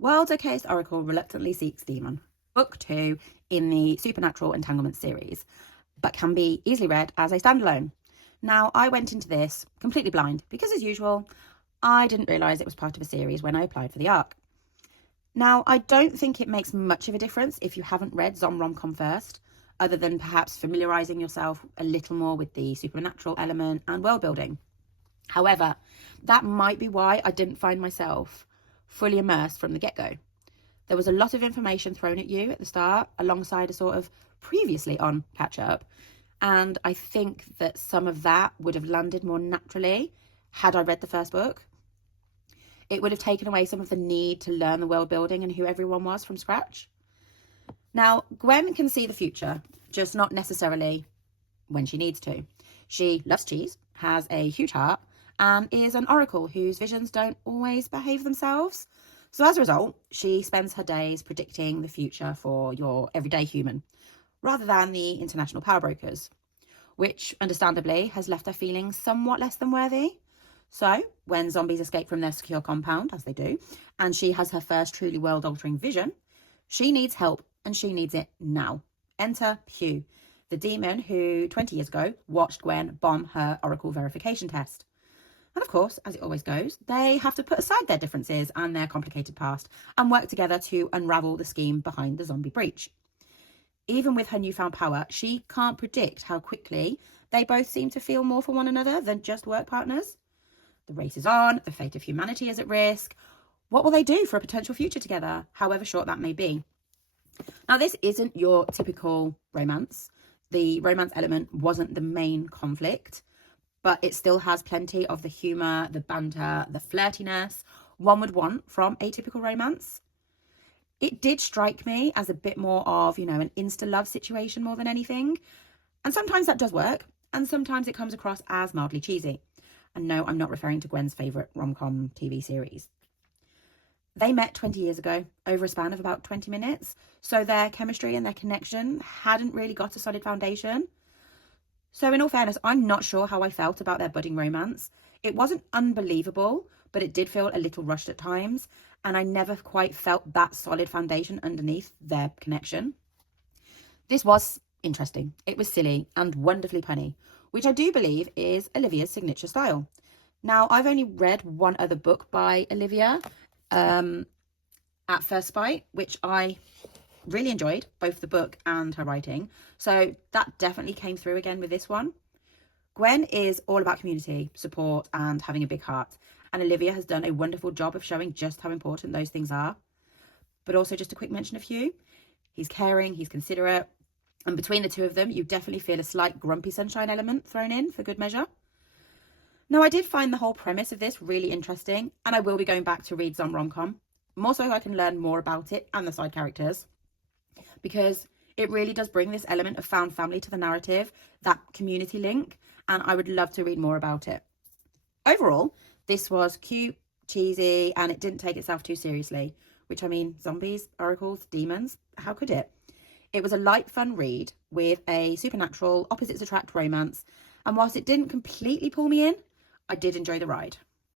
World's Okayest Oracle reluctantly seeks demon. Book 2 in the Supernatural Entanglement series, but can be easily read as a standalone. Now, I went into this completely blind because, as usual, I didn't realise it was part of a series when I applied for the ARC. Now, I don't think it makes much of a difference if you haven't read Zomromcom first, other than perhaps familiarising yourself a little more with the supernatural element and world building. However, that might be why I didn't find myself fully immersed from the get-go. There was a lot of information thrown at you at the start, alongside a sort of previously on catch-up, and I think that some of that would have landed more naturally had I read the first book. It would have taken away some of the need to learn the world building and who everyone was from scratch. Now, Gwen can see the future, just not necessarily when she needs to. She loves cheese, has a huge heart, and is an oracle whose visions don't always behave themselves. So as a result, she spends her days predicting the future for your everyday human, rather than the international power brokers, which understandably has left her feeling somewhat less than worthy. So when zombies escape from their secure compound, as they do, and she has her first truly world-altering vision, she needs help, and she needs it now. Enter Hugh, the demon who 20 years ago watched Gwen bomb her oracle verification test. And of course, as it always goes, they have to put aside their differences and their complicated past and work together to unravel the scheme behind the zombie breach. Even with her newfound power, she can't predict how quickly they both seem to feel more for one another than just work partners. The race is on, the fate of humanity is at risk. What will they do for a potential future together, however short that may be? Now, this isn't your typical romance. The romance element wasn't the main conflict, but it still has plenty of the humour, the banter, the flirtiness one would want from a typical romance. It did strike me as a bit more of, an insta-love situation more than anything. And sometimes that does work, and sometimes it comes across as mildly cheesy. And no, I'm not referring to Gwen's favourite rom-com TV series. They met 20 years ago over a span of about 20 minutes, so their chemistry and their connection hadn't really got a solid foundation. So in all fairness, I'm not sure how I felt about their budding romance. It wasn't unbelievable, but it did feel a little rushed at times, and I never quite felt that solid foundation underneath their connection. This was interesting. It was silly and wonderfully punny, which I do believe is Olivia's signature style. Now, I've only read one other book by Olivia, At First Sight, which I really enjoyed, both the book and her writing. So that definitely came through again with this one. Gwen is all about community, support, and having a big heart. And Olivia has done a wonderful job of showing just how important those things are. But also just a quick mention of Hugh. He's caring, he's considerate. And between the two of them, you definitely feel a slight grumpy sunshine element thrown in for good measure. Now, I did find the whole premise of this really interesting, and I will be going back to read Zomromcom, more so I can learn more about it and the side characters, because it really does bring this element of found family to the narrative, that community link, and I would love to read more about it. Overall, this was cute, cheesy, and it didn't take itself too seriously, which, I mean, zombies, oracles, demons, how could it? It was a light, fun read with a supernatural, opposites attract romance, and whilst it didn't completely pull me in, I did enjoy the ride.